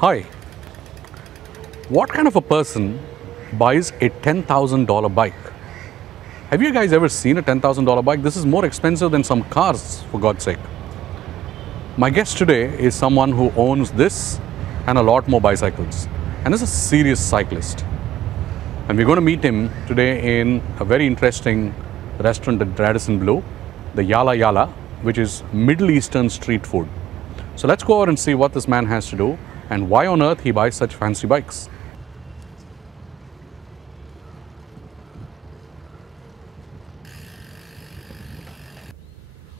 Hi, what kind of a person buys a $10,000 bike? Have you guys ever seen a $10,000 bike? This is more expensive than some cars, for God's sake. My guest today is someone who owns this and a lot more bicycles, and is a serious cyclist. And we're going to meet him today in a very interesting restaurant at Radisson Blue, the Yalla, which is Middle Eastern street food. So let's go over and see what this man has to do and why on earth he buys such fancy bikes.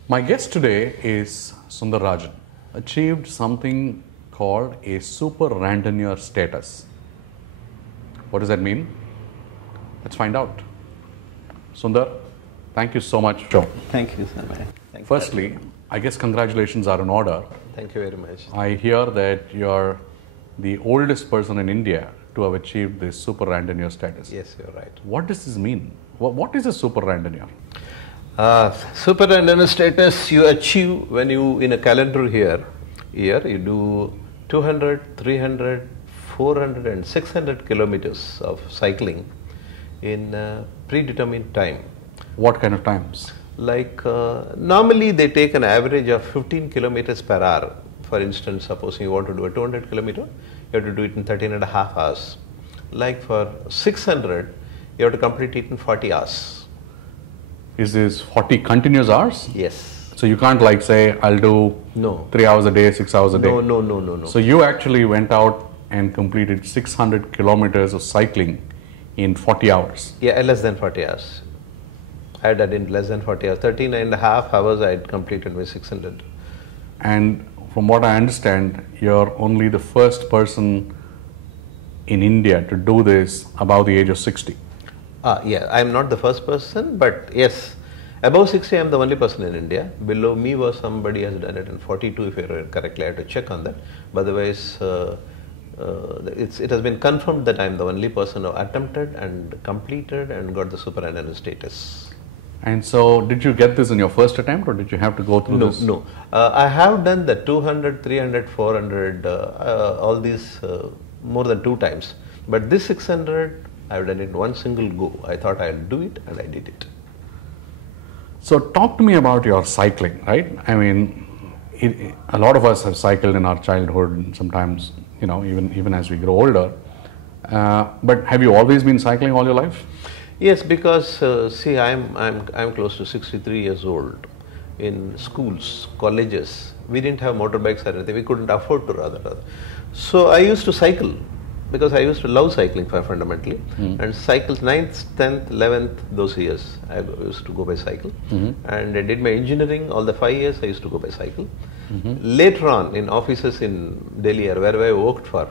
My guest today is Sunder Rajan, achieved something called a super randonneur status. What does that mean? Let's find out. Sundar, thank you so much. Thank you, sir. Firstly, I guess congratulations are in order. Thank you very much. I hear that you're the oldest person in India to have achieved this super randonneur status. Yes, you're right. What does this mean? What is a super randonneur? Super randonneur status you achieve when you, in a calendar year, you do 200, 300, 400 and 600 kilometers of cycling in predetermined time. What kind of times? Like normally they take an average of 15 kilometers per hour. For instance, supposing you want to do a 200 kilometer, you have to do it in 13 and a half hours. Like for 600, you have to complete it in 40 hours. Is this 40 continuous hours? Yes. So you can't like say, I'll do 3 hours a day, 6 hours a day? No. So you actually went out and completed 600 kilometers of cycling in 40 hours? Yeah, less than 40 hours. I did in less than 40 hours. 13 and a half hours I had completed with 600. And from what I understand, you're only the first person in India to do this above the age of 60. Yeah, I'm not the first person, but yes, above 60 I'm the only person in India. Below me was somebody has done it in 42, if I remember correctly. I have to check on that. But otherwise, it has been confirmed that I'm the only person who attempted and completed and got the super randonneur status. And so, did you get this in your first attempt, or did you have to go through this? No. I have done the 200, 300, 400, all these more than 2 times. But this 600, I've done it one single go. I thought I'd do it, and I did it. So, talk to me about your cycling, right? I mean, a lot of us have cycled in our childhood, and sometimes, you know, even as we grow older. But have you always been cycling all your life? Yes, because see, I'm close to 63 years old. In schools, colleges, we didn't have motorbikes or anything. We couldn't afford to rather. So I used to cycle because I used to love cycling fundamentally. And cycles 9th, 10th, 11th, those years I used to go by cycle. And I did my engineering all the 5 years. I used to go by cycle. Later on, in offices in Delhi or wherever I worked for,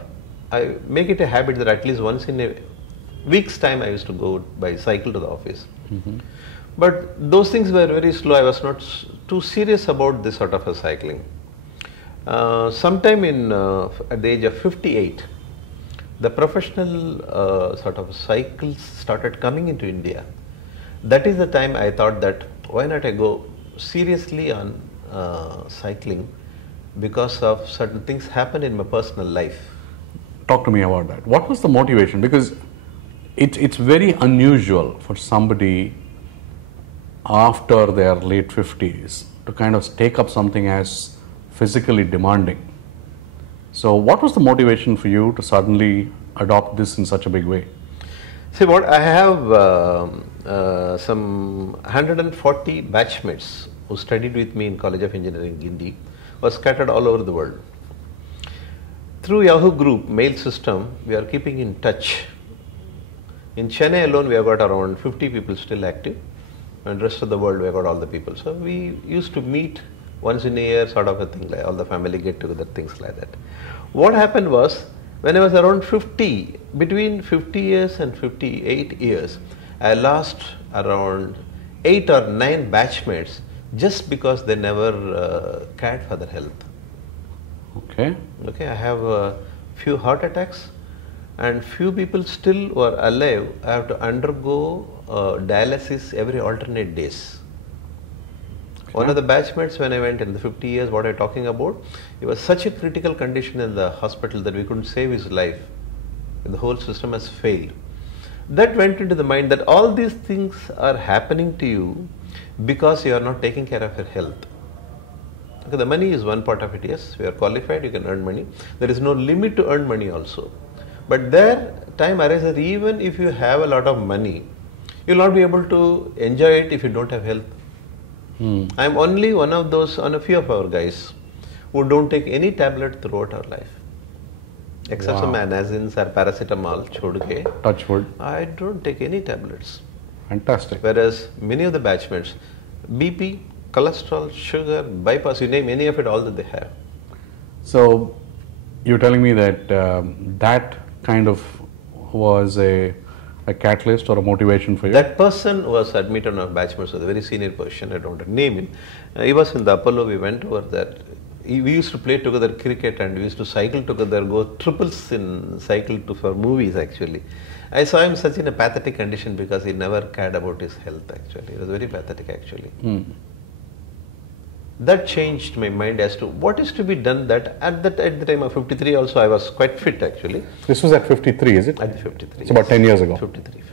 I make it a habit that at least once in a week's time I used to go by cycle to the office. But those things were very slow. I was not too serious about this sort of a cycling. Sometime at the age of 58, the professional sort of cycles started coming into India. That is the time I thought that why not I go seriously on cycling, because of certain things happen in my personal life. Talk to me about that. What was the motivation? Because it's very unusual for somebody after their late 50s to kind of take up something as physically demanding. So what was the motivation for you to suddenly adopt this in such a big way? See, what I have some 140 batchmates who studied with me in College of Engineering, Guindy, were scattered all over the world. Through Yahoo group mail system, we are keeping in touch. In Chennai alone, we have got around 50 people still active, and rest of the world we have got all the people. So we used to meet once in a year, sort of a thing, like all the family get together, things like that. What happened was, when I was around 50, between 50 years and 58 years, I lost around 8 or 9 batchmates just because they never cared for their health. Okay. I have a few heart attacks. And few people still who are alive have to undergo dialysis every alternate days. One of the batchmates, when I went in the 50 years, what I'm talking about, he was such a critical condition in the hospital that we couldn't save his life. The whole system has failed. That went into the mind that all these things are happening to you because you are not taking care of your health. Okay, the money is one part of it, yes, we are qualified, you can earn money. There is no limit to earn money also. But there, time arises, even if you have a lot of money, you will not be able to enjoy it if you don't have health. I am only one of those, on a few of our guys, who don't take any tablet throughout our life. Except some anazins or paracetamol, chodke. Touch wood. I don't take any tablets. Fantastic. Whereas many of the batchmates, BP, cholesterol, sugar, bypass, you name any of it, all that they have. So you're telling me that that kind of was a catalyst or a motivation for you? That person was admitted on batchmates with a very senior position, I don't want to name him. He was in the Apollo, we went over there. We used to play together cricket and we used to cycle together, go triples in cycle for movies actually. I saw him such in a pathetic condition because he never cared about his health actually. He was very pathetic actually. That changed my mind as to what is to be done. That at the time of 53 also I was quite fit actually. This was at 53, is it? At 53. It's about 10 years ago. 53.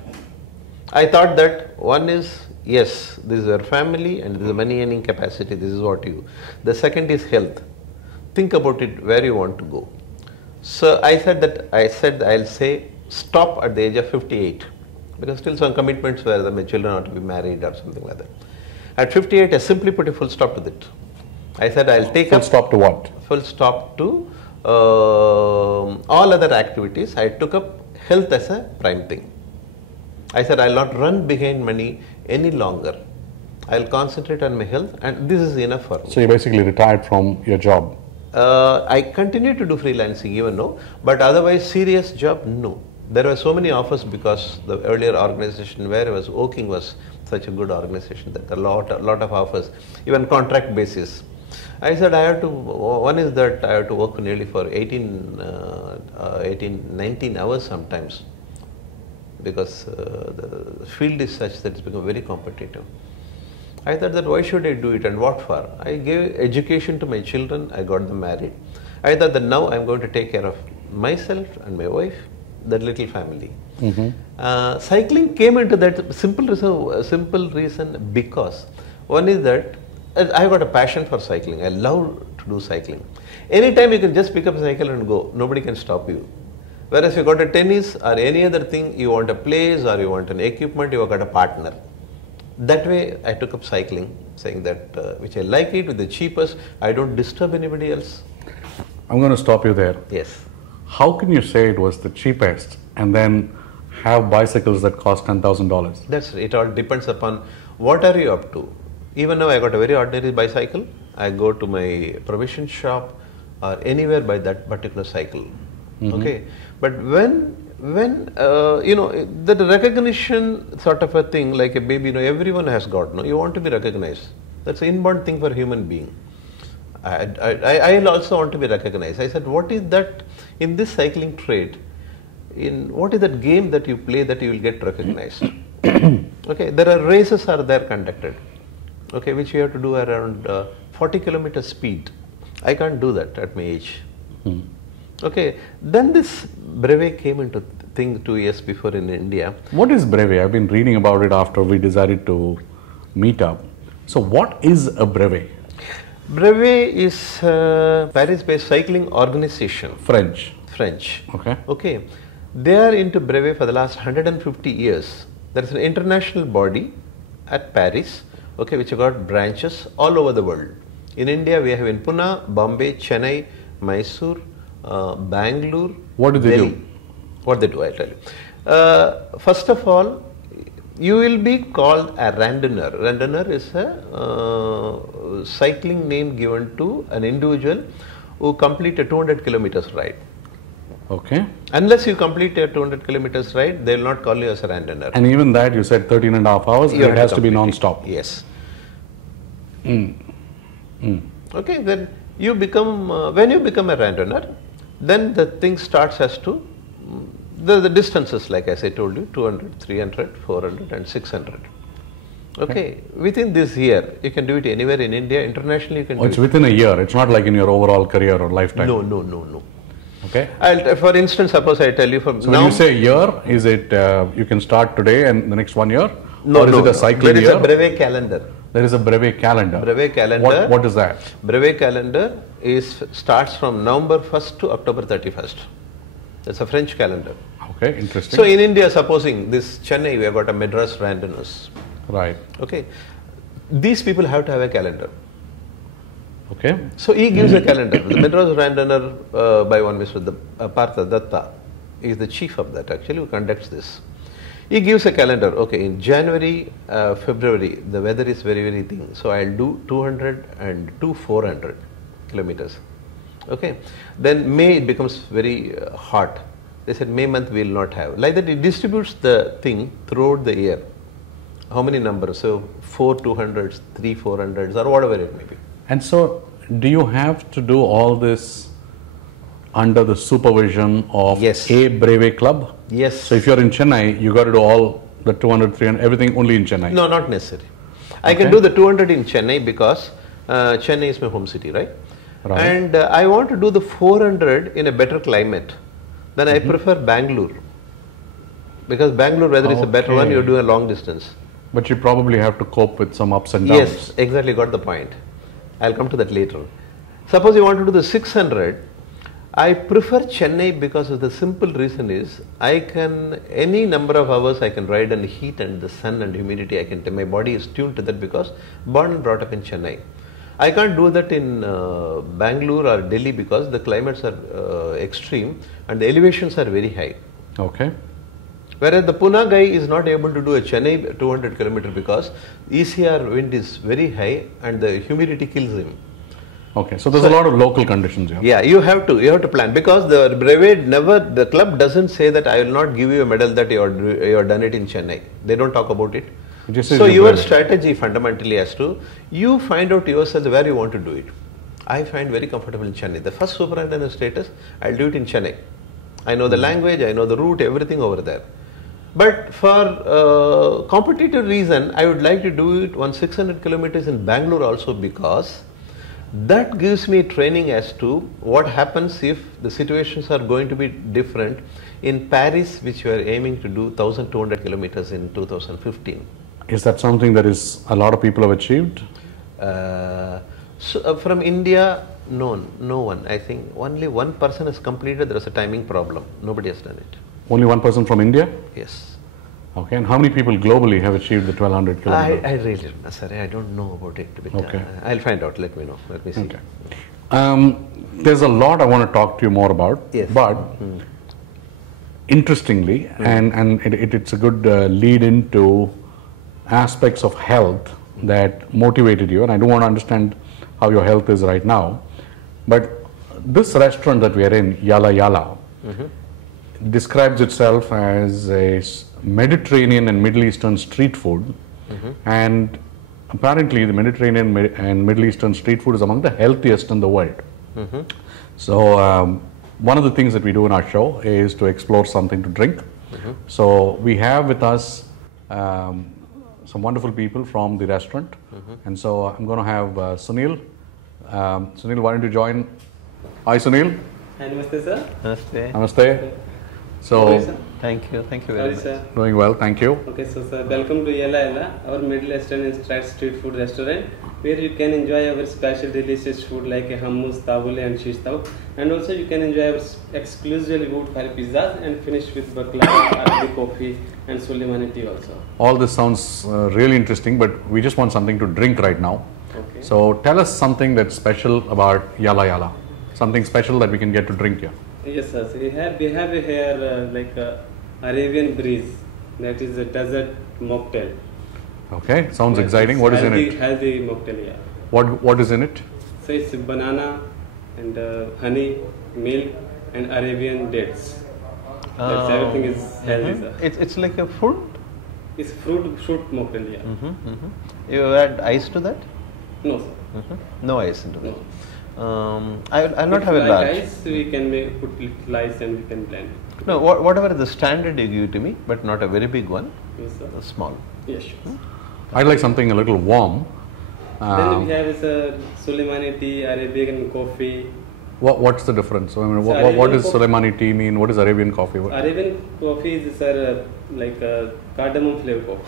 I thought that one is, yes, this is your family and this is money earning capacity, this is what you. The second is health. Think about it where you want to go. So I said I'll say stop at the age of 58 because still some commitments where my children ought to be married or something like that. At 58, I simply put a full stop to it. I said I'll take full stop to what? Full stop to all other activities. I took up health as a prime thing. I said I'll not run behind money any longer. I'll concentrate on my health and this is enough for me. So you basically retired from your job? I continue to do freelancing even now, but otherwise serious job, no. There were so many offers because the earlier organization where I was working was such a good organization that a lot of offers, even contract basis. I said I have to, one is that I have to work nearly for 19 hours sometimes because the field is such that it's become very competitive. I thought that why should I do it and what for? I gave education to my children, I got them married. I thought that now I'm going to take care of myself and my wife, that little family. Cycling came into that simple reason because one is that I got a passion for cycling. I love to do cycling. Anytime you can just pick up a cycle and go, nobody can stop you. Whereas you got a tennis or any other thing, you want a place or you want an equipment, you have got a partner. That way I took up cycling, saying that which I like it with the cheapest, I don't disturb anybody else. I'm going to stop you there. Yes. How can you say it was the cheapest and then have bicycles that cost $10,000? That's it. All depends upon what are you up to. Even now I got a very ordinary bicycle. I go to my provision shop or anywhere by that particular cycle. Okay, but when you know the recognition sort of a thing like a baby, you know, everyone has got. No, you want to be recognized. That's an inborn thing for a human being. I also want to be recognized. I said, what is that in this cycling trade? What is that game that you play that you will get recognized? Okay, there are races are there conducted. Okay, which you have to do around 40 kilometer speed. I can't do that at my age. Okay, then this brevet came into thing 2 years before in India. What is brevet? I've been reading about it after we decided to meet up. So what is a brevet? Brevet is Paris-based cycling organization. French. Okay. Okay. They are into brevet for the last 150 years. There is an international body at Paris, okay, which have got branches all over the world. In India, we have in Pune, Bombay, Chennai, Mysore, Bangalore. What do they Delhi. do? What they do, I tell you. First of all, you will be called a randonner. Randonner is a cycling name given to an individual who complete a 200 kilometers ride. Okay. Unless you complete a 200 kilometers ride, they will not call you as a randonner. And even that, you said 13 and a half hours, and it has to be non-stop. Yes. Okay, then you become, when you become a randonner, then the thing starts as to, the distances like as I told you, 200, 300, 400 and 600. Okay, within this year, you can do it anywhere in India. Internationally, you can do It's it. within a year. It's not like in your overall career or lifetime. No, no, no, no. Okay. For instance, suppose I tell you from So now. when you say year, is it you can start today and the next 1 year? No, or is no, it a no. cycling There is year? a brevet calendar. There is a brevet calendar. Brevet calendar. What is that? Brevet calendar starts from November 1st to October 31st. That's a French calendar. Okay, interesting. So in India, supposing this Chennai, we have got a Madras randonneurs. Right. Okay. These people have to have a calendar. Okay. So he gives a calendar. The Madras randonner by one Mr. Partha Datta is the chief of that actually who conducts this. He gives a calendar. Okay, in January, February, the weather is very, very thin. So I'll do 200 and do 400 kilometers. Okay. Then May it becomes very hot. They said May month we will not have. Like that, it distributes the thing throughout the year. How many numbers? So 4 200s, 3 400s, or whatever it may be. And so, do you have to do all this under the supervision of Yes. a brevet club? Yes. So if you're in Chennai, you got to do all the 200, 300, everything only in Chennai. No, not necessary. I can do the 200 in Chennai because Chennai is my home city, right? Right. And I want to do the 400 in a better climate. Then I prefer Bangalore. Because Bangalore weather is a better one, Okay. you do a long distance. But you probably have to cope with some ups and downs. Yes, exactly, got the point. I'll come to that later. Suppose you want to do the 600, I prefer Chennai because of the simple reason is I can, any number of hours I can ride in the heat and the sun and humidity, my body is tuned to that because born and brought up in Chennai. I can't do that in Bangalore or Delhi because the climates are extreme and the elevations are very high. Okay. Whereas the Pune guy is not able to do a Chennai 200 kilometer because ECR wind is very high and the humidity kills him. Okay. So there's a lot of local conditions here. Yeah, you have to plan because the brevet the club doesn't say that I will not give you a medal that you are done it in Chennai. They don't talk about it. So your strategy fundamentally has to, you find out yourself where you want to do it. I find very comfortable in Chennai. The first superintendent status, I'll do it in Chennai. I know the language, I know the route, everything over there. But for competitive reason, I would like to do it 600 kilometers in Bangalore also because that gives me training as to what happens if the situations are going to be different in Paris, which we are aiming to do 1200 kilometers in 2015. Is that something that is a lot of people have achieved? From India, no one. I think only one person has completed. There is a timing problem. Nobody has done it. Only one person from India? Yes. Okay. And how many people globally have achieved the 1200 kilometers? I really don't know. Sorry, I don't know about it. But, Okay. I'll find out. Let me know. Let me see. Okay. There's a lot I want to talk to you more about. Yes. But interestingly, and it's a good lead into aspects of health that motivated you, and I do want to understand how your health is right now. But this restaurant that we are in, Yalla, describes itself as a Mediterranean and Middle Eastern street food, and apparently the Mediterranean and Middle Eastern street food is among the healthiest in the world. So one of the things that we do in our show is to explore something to drink. So we have with us some wonderful people from the restaurant, and so I'm going to have Sunil. Sunil, why don't you join? Hi, Sunil. Hi, namaste, sir. Namaste. Namaste. So, Thank you very much. Sir. doing well, thank you. Okay, so sir, welcome to Yalla, our Middle Eastern inspired street food restaurant, where you can enjoy our special delicious food like hummus, tabule and shish taw, and also you can enjoy our exclusively wood fire pizzas and finish with baklava, Arabic coffee and Suleimani tea also. All this sounds really interesting, but we just want something to drink right now. Okay. So tell us something that's special about Yalla. Something special that we can get to drink here. Yes, sir. So we have here like Arabian breeze, that is a desert mocktail. Okay, sounds Yeah, exciting. it's What is in healthy, it? Healthy mocktail, yeah. What is in it? So it's banana and honey, milk and Arabian dates. That's everything is healthy, sir. It's like a fruit. It's fruit mocktail, yeah. You add ice to that? No, sir. No ice into No. that. I'll not If have a like large. ice, we can put little ice and we can blend it. No, whatever the standard you give to me, but not a very big one, Yes, sir. a small. Yes, sure. I'd like something a little warm. Then we have is Suleimani tea, Arabian coffee. What's the difference? I mean, So what Arabian does Suleimani tea mean? What is Arabian coffee? Arabian coffee is like a cardamom flavor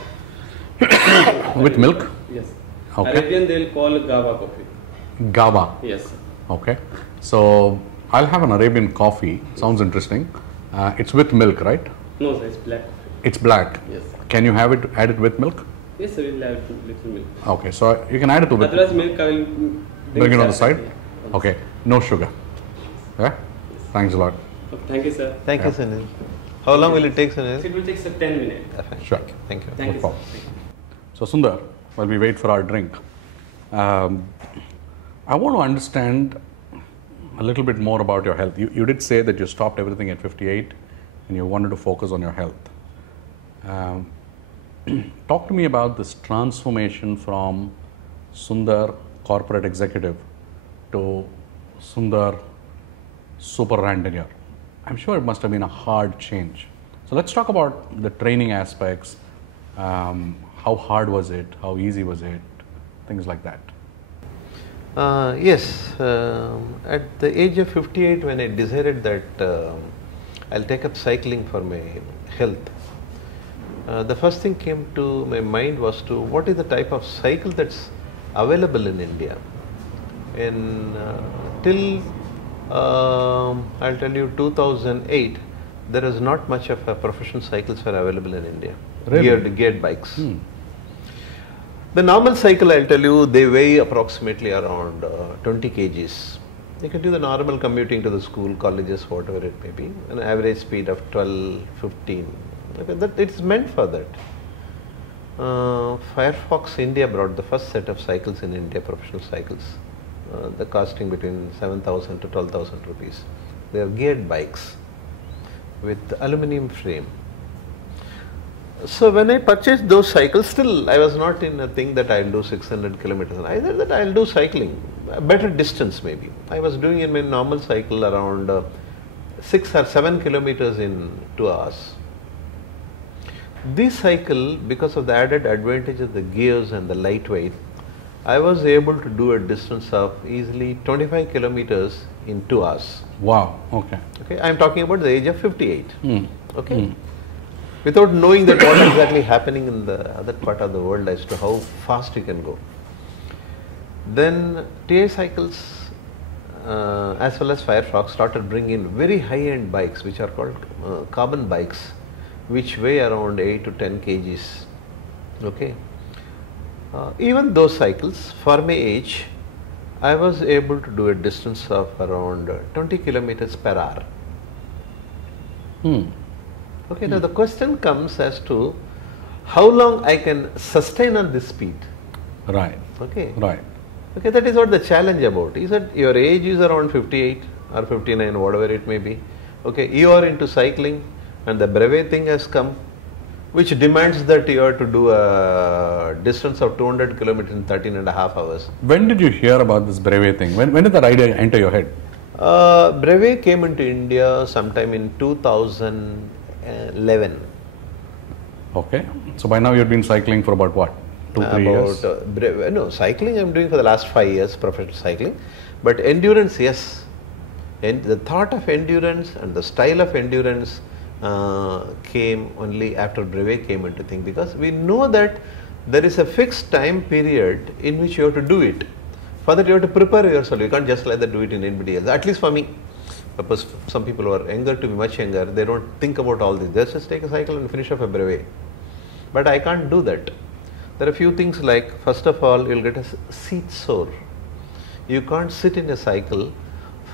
coffee. With milk? Yes. Okay. Arabian they will call Gaba coffee. GABA. Yes. Okay. So I'll have an Arabian coffee. Sounds interesting. It's with milk, right? No, sir, it's black coffee. It's black. Yes. Can you have it add it with milk? Yes, sir, we'll have little milk. Okay. So you can add it to Otherwise, the milk I will bring it on the side. Yeah. Okay. No sugar. Yeah. Thanks a lot. Okay, thank you, sir. Thank you, Sunil. How long will it take, Sunil? It will take 10 minutes. Sure. Thank you. Thank No you, problem. sir. So Sundar, while we wait for our drink, I want to understand a little bit more about your health. You did say that you stopped everything at 58 and you wanted to focus on your health. Talk to me about this transformation from Sundar corporate executive to Sundar super randoneer. I'm sure it must have been a hard change. So let's talk about the training aspects. How hard was it? How easy was it? Things like that. Yes, at the age of 58, when I decided that I'll take up cycling for my health, the first thing came to my mind was to what is the type of cycle that's available in India. Till I'll tell you 2008, there is not much of a professional cycles were available in India. Really? Geared bikes. The normal cycle, I'll tell you, they weigh approximately around 20 kgs. You can do the normal commuting to the school, colleges, whatever it may be, an average speed of 12, 15. Okay, that it's meant for that. Firefox India brought the first set of cycles in India, professional cycles. The costing between 7,000 to 12,000 rupees. They are geared bikes with aluminium frame. So when I purchased those cycles, still I was not in a thing that I'll do 600 kilometers. Either that I'll do cycling, a better distance maybe. I was doing in my normal cycle around 6 or 7 kilometers in 2 hours. This cycle, because of the added advantage of the gears and the lightweight, I was able to do a distance of easily 25 kilometers in 2 hours. Wow. Okay. Okay, I am talking about the age of 58. Okay. Without knowing that what exactly happening in the other part of the world as to how fast you can go. Then TI cycles as well as Firefox started bringing very high-end bikes which are called carbon bikes, which weigh around 8 to 10 kgs. Okay. Even those cycles, for my age, I was able to do a distance of around 20 kilometers per hour. Okay, now the question comes as to how long I can sustain on this speed. Right. Okay. Right. Okay, that is what the challenge about. Is that your age is around 58 or 59, whatever it may be. Okay, you are into cycling and the brevet thing has come, which demands that you are to do a distance of 200 kilometers in 13 and a half hours. When did you hear about this brevet thing? When did that idea enter your head? Brevet came into India sometime in 2011. Okay. So by now you've been cycling for about what? 2-3 years? No, cycling I'm doing for the last 5 years, professional cycling. But endurance, yes. And the thought of endurance and the style of endurance came only after brevet came into thing, because we know that there is a fixed time period in which you have to do it. For that you have to prepare yourself. You can't just let that do it in anybody else. At least for me. Because some people who are younger to me, much younger, they don't think about all this. They just take a cycle and finish off a brevet. But I can't do that. There are a few things like, first of all, you'll get a seat sore. You can't sit in a cycle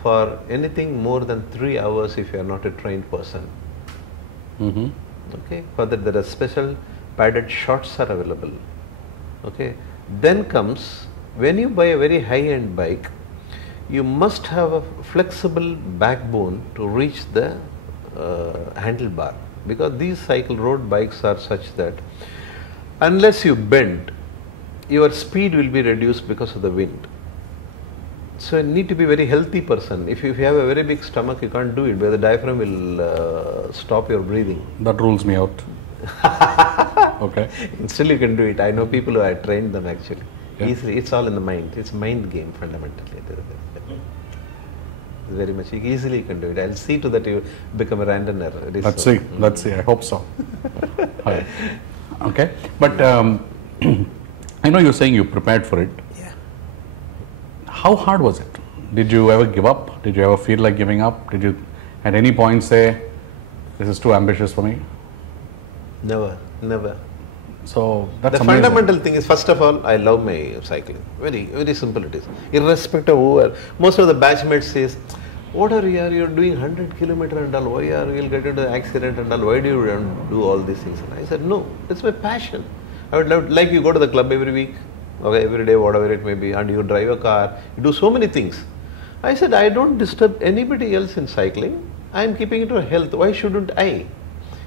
for anything more than 3 hours if you are not a trained person. Okay. For that there are special padded shorts are available. Okay. Then comes, when you buy a very high-end bike, you must have a flexible backbone to reach the handlebar, because these road bikes are such that unless you bend, your speed will be reduced because of the wind. So you need to be a very healthy person. If you have a very big stomach, you can't do it, because the diaphragm will stop your breathing. That rules me out. Okay. Still you can do it. I know people who have trained them actually. Yeah. Easily, it's all in the mind. It's mind game fundamentally. Very much easily you can do it. I'll see to that you become a randomer. Let's see. Let's see. I hope so. Hi. Okay. But I know you're saying you prepared for it. Yeah. How hard was it? Did you ever give up? Did you ever feel like giving up? Did you at any point say, this is too ambitious for me? Never, never. So that's the amazing. fundamental thing is, first of all, I love my cycling. Very, very simple it is. Irrespective of who, most of the batchmates says, what are you're doing 100 kilometer and all, why you'll get into an accident and all, why do you do all these things? And I said, no, it's my passion. I would love, like you go to the club every week, okay, every day, whatever it may be, and you drive a car, you do so many things. I said, I don't disturb anybody else in cycling. I am keeping it to health. Why shouldn't I?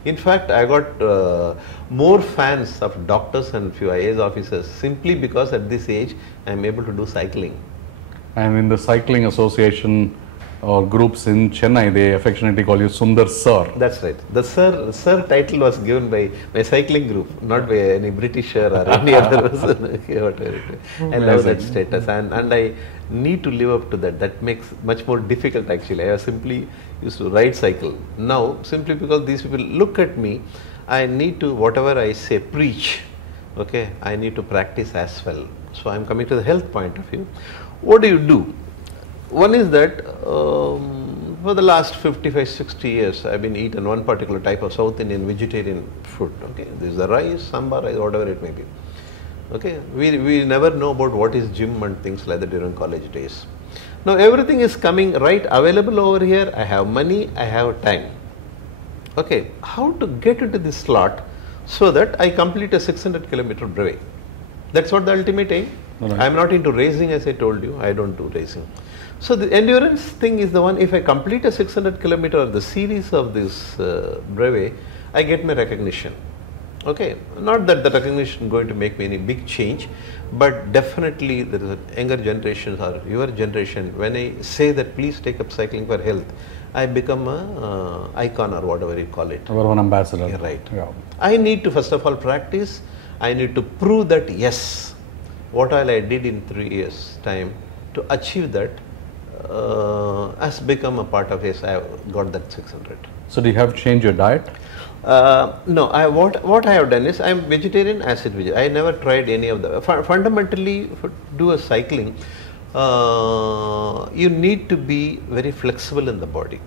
In fact, I got more fans of doctors and few IAS officers simply because at this age I am able to do cycling. And in the cycling association or groups in Chennai, they affectionately call you Sunder Sir. That's right. The sir title was given by my cycling group, not by any Britisher or any other person. I love that status, and I need to live up to that. That makes much more difficult actually. I simply used to ride cycle. Now, simply because these people look at me, I need to, whatever I say, preach. Okay, I need to practice as well. So I am coming to the health point of view. What do you do? One is that for the last 55-60 years, I've been eating one particular type of South Indian vegetarian food. Okay, this is the rice, sambar, rice, whatever it may be. Okay, we never know about what is gym and things like that during college days. Now everything is coming right available over here. I have money, I have time. Okay, how to get into this slot so that I complete a 600 kilometer brevet? That's what the ultimate aim. Right. I am not into racing, as I told you. I don't do racing. So the endurance thing is the one. If I complete a 600 kilometer, the series of this brevet, I get my recognition. Okay, not that the recognition is going to make me any big change, but definitely there is a younger generations or your generation. When I say that please take up cycling for health, I become a icon or whatever you call it. Our own ambassador. Yeah, right. Yeah. I need to first of all practice. I need to prove that yes, what all I did in 3 years time to achieve that has become a part of yes, I have got that 600. So do you have to change your diet? No, what I have done is I am vegetarian, acid vegetarian. I never tried any of the. Fundamentally, to do a cycling, you need to be very flexible in the body.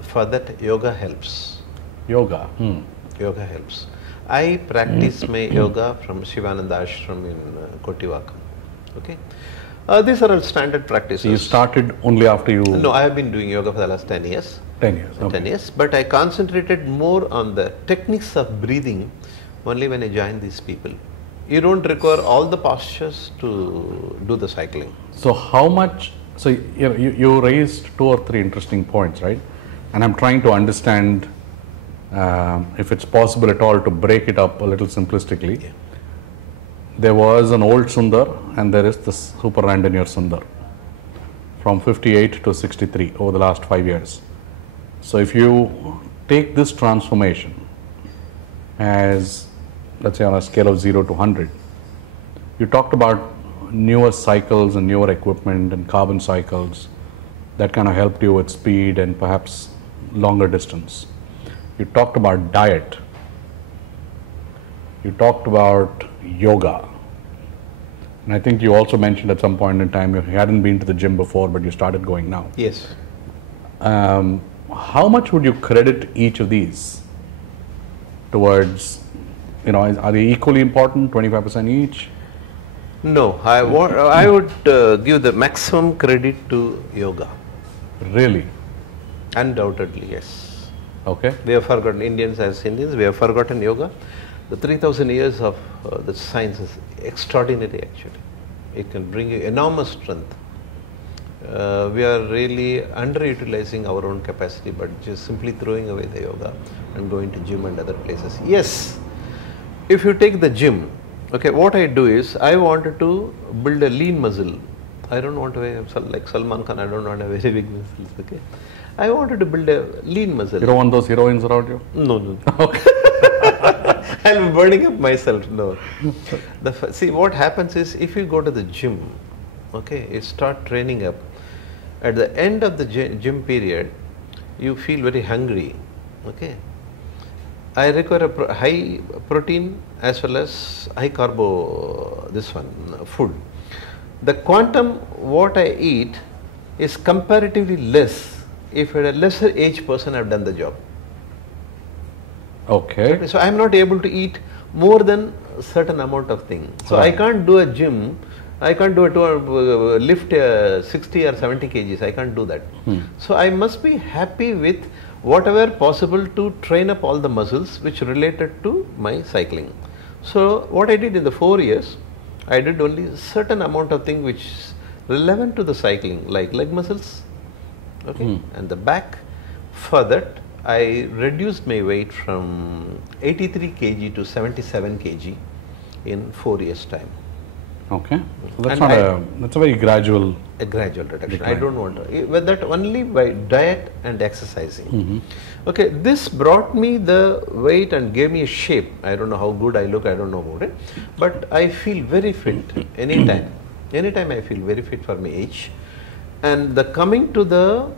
For that, yoga helps. Yoga. Yoga helps. I practice my yoga from Shivananda Ashram in Kotiwakam. Okay, these are all standard practices. So you started only after you. No, I have been doing yoga for the last 10 years. 10 years. Okay. 10 years, but I concentrated more on the techniques of breathing only when I joined these people. You don't require all the postures to do the cycling. So how much? So you raised 2 or 3 interesting points, right? And I'm trying to understand if it's possible at all to break it up a little simplistically. Yeah. There was an old Sundar and there is the super randonneur Sundar from 58 to 63 over the last 5 years. So if you take this transformation as, let's say, on a scale of 0 to 100, you talked about newer cycles and newer equipment and carbon cycles that kind of helped you with speed and perhaps longer distance. You talked about diet. You talked about yoga. And I think you also mentioned at some point in time you hadn't been to the gym before, but you started going now. Yes. How much would you credit each of these towards, are they equally important, 25% each? No, I would give the maximum credit to yoga. Really? Undoubtedly, yes. Okay. We have forgotten, Indians as Indians, we have forgotten yoga. The 3000 years of the science is extraordinary actually. It can bring you enormous strength. We are really underutilizing our own capacity, but just simply throwing away the yoga and going to gym and other places. Yes, if you take the gym, okay, what I do is I wanted to build a lean muscle. I don't want to have like Salman Khan, I don't want to have very big muscles, okay. I wanted to build a lean muscle. You don't want those heroines around you? No, no. Okay. I'll be burning up myself. No. See, what happens is if you go to the gym, okay, you start training up. At the end of the gym period, you feel very hungry. Okay. I require a high protein as well as high carbo, food. The quantum what I eat is comparatively less if a lesser age person have done the job. Okay. So I am not able to eat more than a certain amount of thing. So I can't do a gym, I can't do a lift 60 or 70 kgs, I can't do that. So I must be happy with whatever possible to train up all the muscles which related to my cycling. So what I did in the 4 years, I did only a certain amount of thing which is relevant to the cycling, like leg muscles, okay, and the back. For that, I reduced my weight from 83 kg to 77 kg in 4 years time. Okay, so that's a very gradual. A gradual reduction. Decline. I don't want to. But that only by diet and exercising. Okay, this brought me the weight and gave me a shape. I don't know how good I look. I don't know about it, but I feel very fit anytime. Anytime I feel very fit for my age, and the coming to the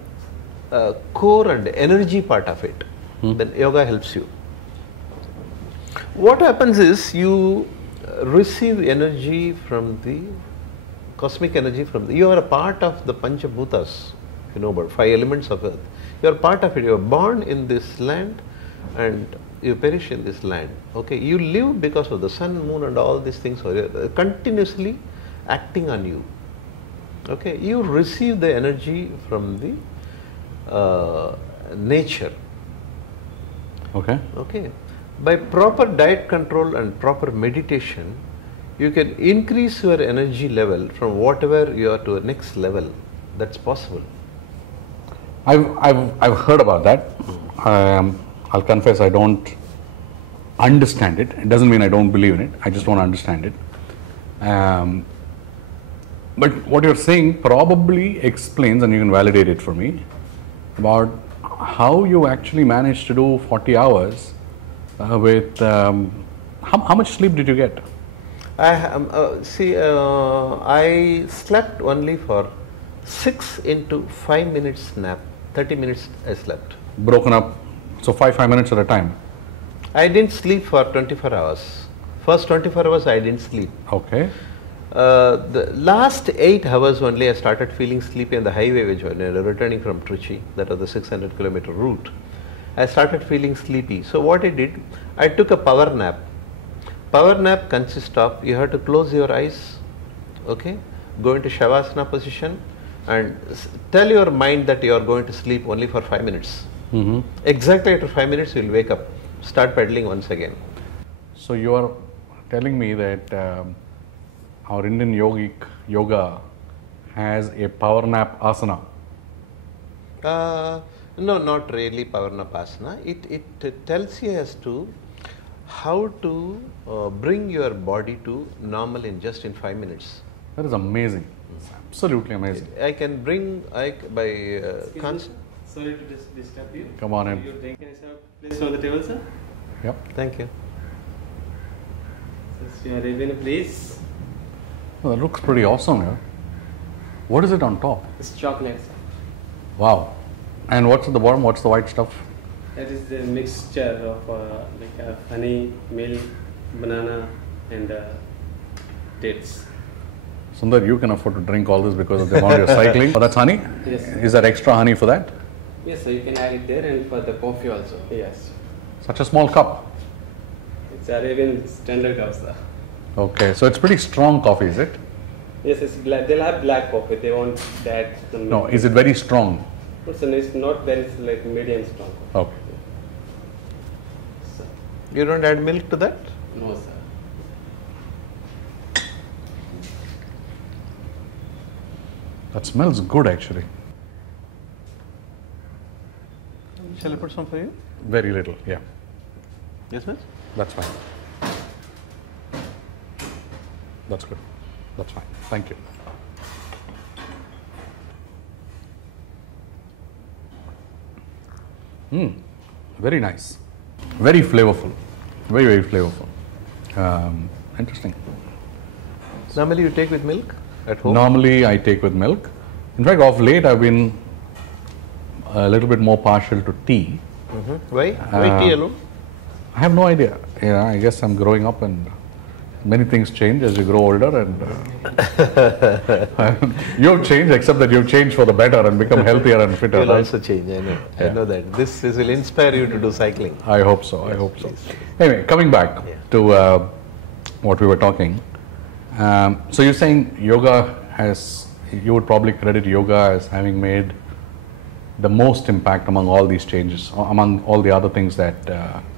core and energy part of it, then yoga helps you. What happens is you receive energy from the cosmic energy from the, you are a part of the Panchabhutas, you know about 5 elements of earth. You are part of it. You are born in this land and you perish in this land. Okay, you live because of the sun, moon, and all these things are continuously acting on you. Okay, you receive the energy from the nature. Okay. Okay, by proper diet control and proper meditation, you can increase your energy level from whatever you are to a next level. That's possible. I've heard about that. I'll confess I don't understand it. It doesn't mean I don't believe in it. I just don't understand it. But what you're saying probably explains, and you can validate it for me, about how you actually managed to do 40 hours with how much sleep did you get? I slept only for 6 into 5 minutes nap. 30 minutes I slept. Broken up, so 5 minutes at a time. I didn't sleep for 24 hours. First 24 hours I didn't sleep. Okay. The last 8 hours only I started feeling sleepy on the highway which was returning from Trichy. That was the 600 kilometer route. I started feeling sleepy. So what I did, I took a power nap. Power nap consists of, you have to close your eyes, okay, go into Shavasana position and tell your mind that you are going to sleep only for 5 minutes. Exactly after 5 minutes you will wake up, start pedaling once again. So you are telling me that our Indian yoga has a power nap asana. No, not really power nap asana. It tells you as to how to bring your body to normal in 5 minutes. That is amazing. It's absolutely amazing. I can bring Sorry to disturb you. Come on in. Your drink is placed on the table, sir. Yep. Thank you. Just your Arabian, please. Oh, that looks pretty awesome here. What is it on top? It's chocolate, sir. Wow. And what's at the bottom? What's the white stuff? That is the mixture of honey, milk, banana, and dates. Sundar, you can afford to drink all this because of the amount you're cycling. Oh, that's honey? Yes. Is there extra honey for that? Yes, so you can add it there, and for the coffee also. Yes. Such a small cup. It's Arabian standard cup, sir. Okay, so it's pretty strong coffee, is it? Yes, it's black. They'll have black coffee. They want that. No, is it very strong? It's not very like medium strong. Okay. So, You don't add milk to that? no, sir. That smells good actually. Shall I put some for you? Very little, yeah. Yes, miss? That's fine. That's good. That's fine. Thank you. Very nice. Very flavorful. Very, very flavorful. Interesting. Normally you take with milk at home? Normally I take with milk. In fact, of late I've been a little bit more partial to tea. Why? Why tea alone? I have no idea. Yeah, I guess I'm growing up and many things change as you grow older, and you've changed, except that you've changed for the better and become healthier and fitter. You'll Right? also change, I know. Yeah. I know that. This will inspire you to do cycling. I hope so. I hope so. please, please. Anyway, coming back Yeah. to what we were talking. So you're saying yoga has, you would probably credit yoga as having made the most impact among all these changes, among all the other things that,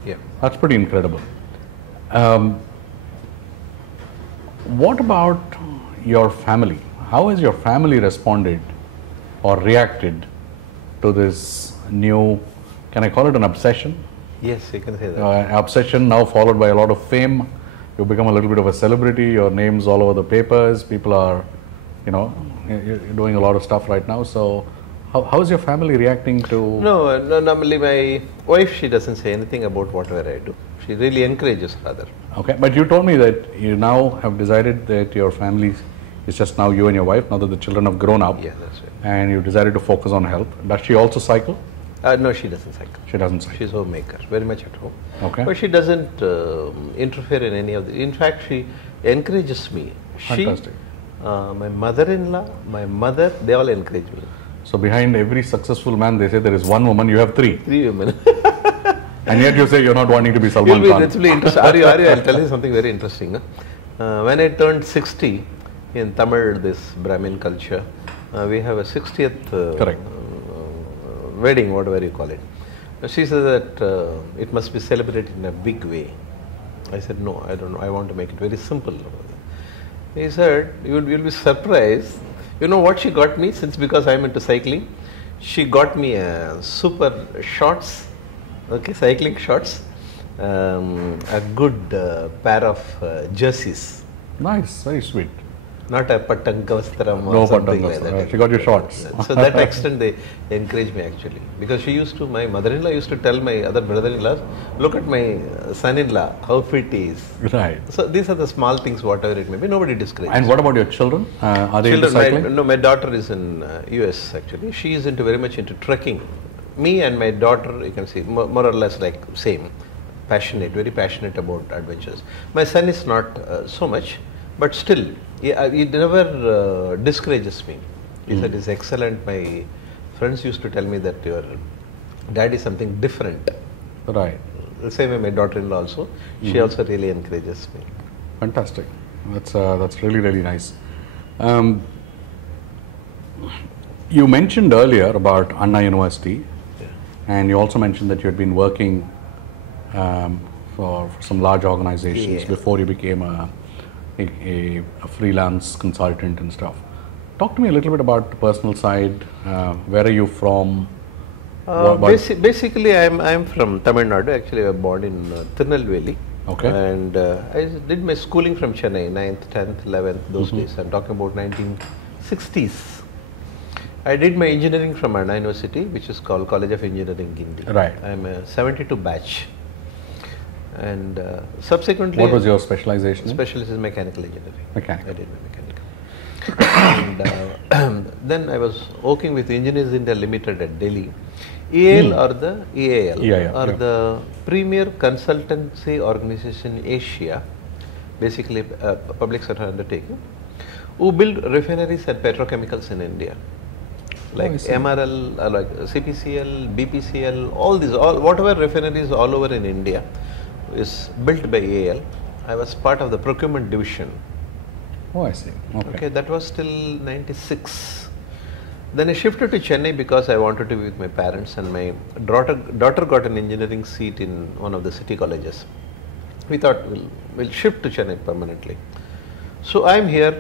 Yeah. that's pretty incredible. What about your family? How has your family responded or reacted to this new, can I call it an obsession? Yes, you can say that. Obsession now followed by a lot of fame. You become a little bit of a celebrity. Your name's all over the papers. People are, you're doing a lot of stuff right now. So, how is your family reacting to? No, normally my wife, she doesn't say anything about whatever I do. She really encourages rather. Okay, but you told me that you now have decided that your family is just now you and your wife. Now that the children have grown up, Yeah, that's right. and you decided to focus on health. Does she also cycle? No, she doesn't cycle. She doesn't cycle. She's a homemaker, very much at home. Okay. But she doesn't interfere in any of the. In fact, she encourages me. Fantastic. My mother-in-law, my mother, they all encourage me. So behind every successful man, they say there is one woman. You have three, 3 women. and yet you say you're not wanting to be You'll Salman be Khan. literally interested. Are you? I'll tell you something very interesting. When I turned 60 in Tamil, this Brahmin culture, we have a 60th Correct. Wedding, whatever you call it. She said that it must be celebrated in a big way. I said, no, I don't know. I want to make it very simple. He said, you'll be surprised. You know what she got me, since because I'm into cycling? She got me a super shorts, okay, cycling shorts, a good pair of jerseys. Nice, very sweet. Not a patangavastram or No something like patangavastram. that. She got you shorts. So that extent they encourage me actually. Because my mother-in-law used to tell my other brother-in-laws, look at my son-in-law, how fit he is. Right. So these are the small things, whatever it may be, nobody discourages. And what about your children? Are they into Children, cycling? my daughter is in US actually. She is very much into trekking. Me and my daughter, you can see, more or less like same. Passionate, very passionate about adventures. My son is not so much, but still, he never discourages me. He said, it's excellent. My friends used to tell me that your dad is something different. Right. The same way my daughter-in-law also, she also really encourages me. Fantastic. That's really, really nice. You mentioned earlier about Anna University, and you also mentioned that you had been working for some large organizations Yeah. before you became a freelance consultant and stuff. Talk to me a little bit about the personal side. Where are you from? Basically, I'm from Tamil Nadu. Actually, I was born in Tirunelveli. Okay. And I did my schooling from Chennai, 9th, 10th, 11th, those days. I'm talking about 1960s. I did my engineering from Anna University, which is called College of Engineering, Guindy. Right. I'm a 72 batch. And subsequently... What was your specialization in? Specialist is mechanical engineering. Mechanical. I did my mechanical. And then I was working with Engineers India Limited at Delhi. EAL or the EAL are the premier consultancy organization in Asia, basically a public sector undertaking, who build refineries and petrochemicals in India. Like MRL, like CPCL, BPCL, whatever refineries all over in India is built by EAL. I was part of the procurement division. Oh, I see. Okay, that was till 96. Then I shifted to Chennai because I wanted to be with my parents, and my daughter got an engineering seat in one of the city colleges. We thought we'll shift to Chennai permanently. So I'm here.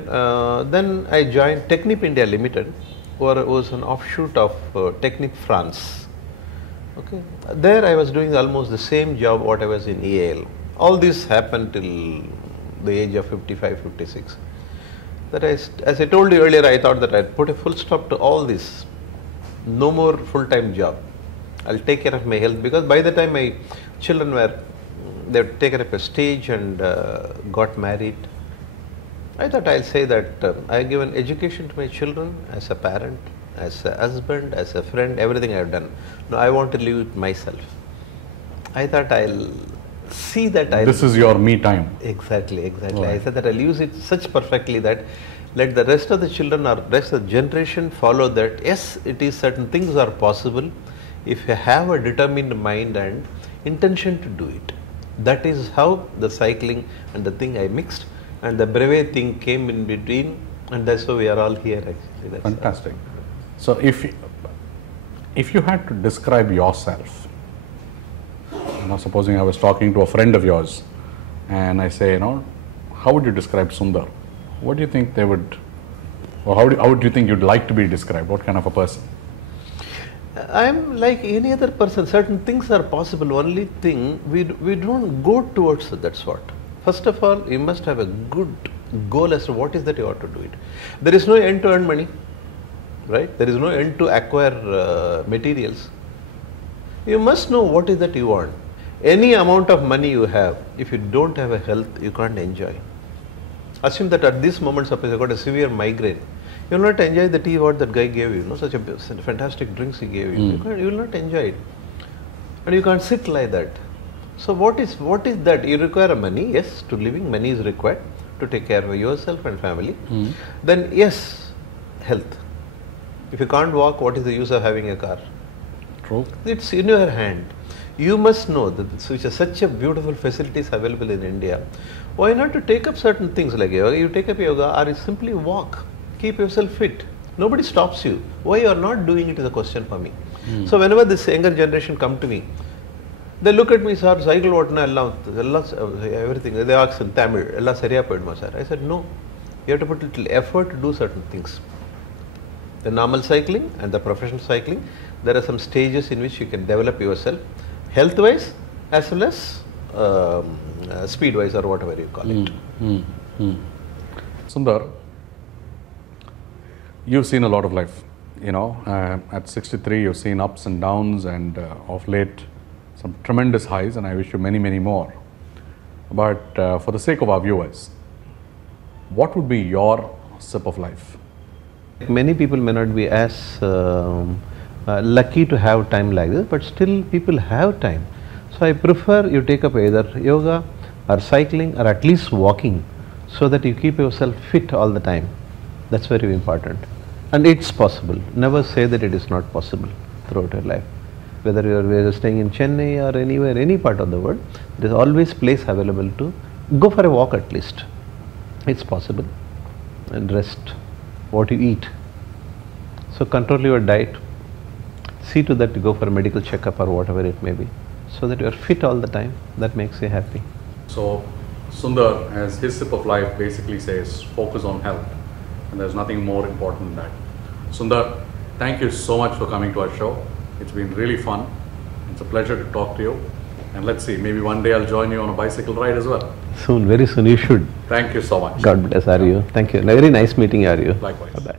Then I joined Technip India Limited, where it was an offshoot of Technip France. Okay, there I was doing almost the same job what I was in EAL. All this happened till the age of 55, 56. That as I told you earlier, I thought that I'd put a full stop to all this. No more full-time job. I'll take care of my health, because by the time my children were they've taken up a stage and got married. I thought I'll say that I've given education to my children as a parent, as a husband, as a friend, everything I've done. No, I want to live it myself. I thought I'll see that This is your me time. Exactly, exactly. Right. I said that I'll use it such perfectly that let the rest of the children or rest of the generation follow that. Yes, it is certain things are possible if you have a determined mind and intention to do it. That is how the cycling and the thing I mixed, and the brevet thing came in between, and that's why we are all here actually. That's Fantastic. So if you had to describe yourself, supposing I was talking to a friend of yours and I say, how would you describe Sundar? What do you think they would, or how do you think you'd like to be described? What kind of a person? I'm like any other person. Certain things are possible. Only thing we don't go towards it. That's what. First of all, you must have a good goal as to what is that you ought to do it. There is no end to earn money, right? There is no end to acquire materials. You must know what is that you want. Any amount of money you have, if you don't have a health, you can't enjoy. Assume that at this moment, suppose you got a severe migraine, you will not enjoy the tea what that guy gave you, such a fantastic drinks he gave you. You will not enjoy it. And you can't sit like that. So what is that? You require money, yes, to living, money is required to take care of yourself and family. Then yes, health. If you can't walk, what is the use of having a car? True. It's in your hand. You must know that which are such a beautiful facilities available in India. Why not to take up certain things like yoga? You take up yoga or you simply walk. Keep yourself fit. Nobody stops you. Why you are not doing it is a question for me. So whenever this younger generation come to me, they look at me, sir, cycle vatna everything. They ask in Tamil, ella seriya poiduma sir. I said no. You have to put little effort to do certain things. The normal cycling and the professional cycling, there are some stages in which you can develop yourself, health-wise as well as speed-wise or whatever you call it. Sundar, you've seen a lot of life. At 63, you've seen ups and downs, and of late, some tremendous highs, and I wish you many, many more. But for the sake of our viewers, what would be your sip of life? Many people may not be as lucky to have time like this, but still people have time. So I prefer you take up either yoga or cycling or at least walking, so that you keep yourself fit all the time. That's very important. And it's possible. Never say that it is not possible throughout your life. Whether you are staying in Chennai or anywhere, any part of the world, there is always place available to go for a walk at least. It's possible. And rest. What you eat. So control your diet. See to that you go for a medical checkup or whatever it may be, so that you are fit all the time. That makes you happy. So Sundar, as his sip of life basically says, focus on health, and there's nothing more important than that. Sundar, thank you so much for coming to our show. It's been really fun. It's a pleasure to talk to you. And let's see, maybe one day I'll join you on a bicycle ride as well. Soon, very soon you should. Thank you so much. God bless, Aryu. Thank you. Very nice meeting, Aryu. Likewise. Bye-bye.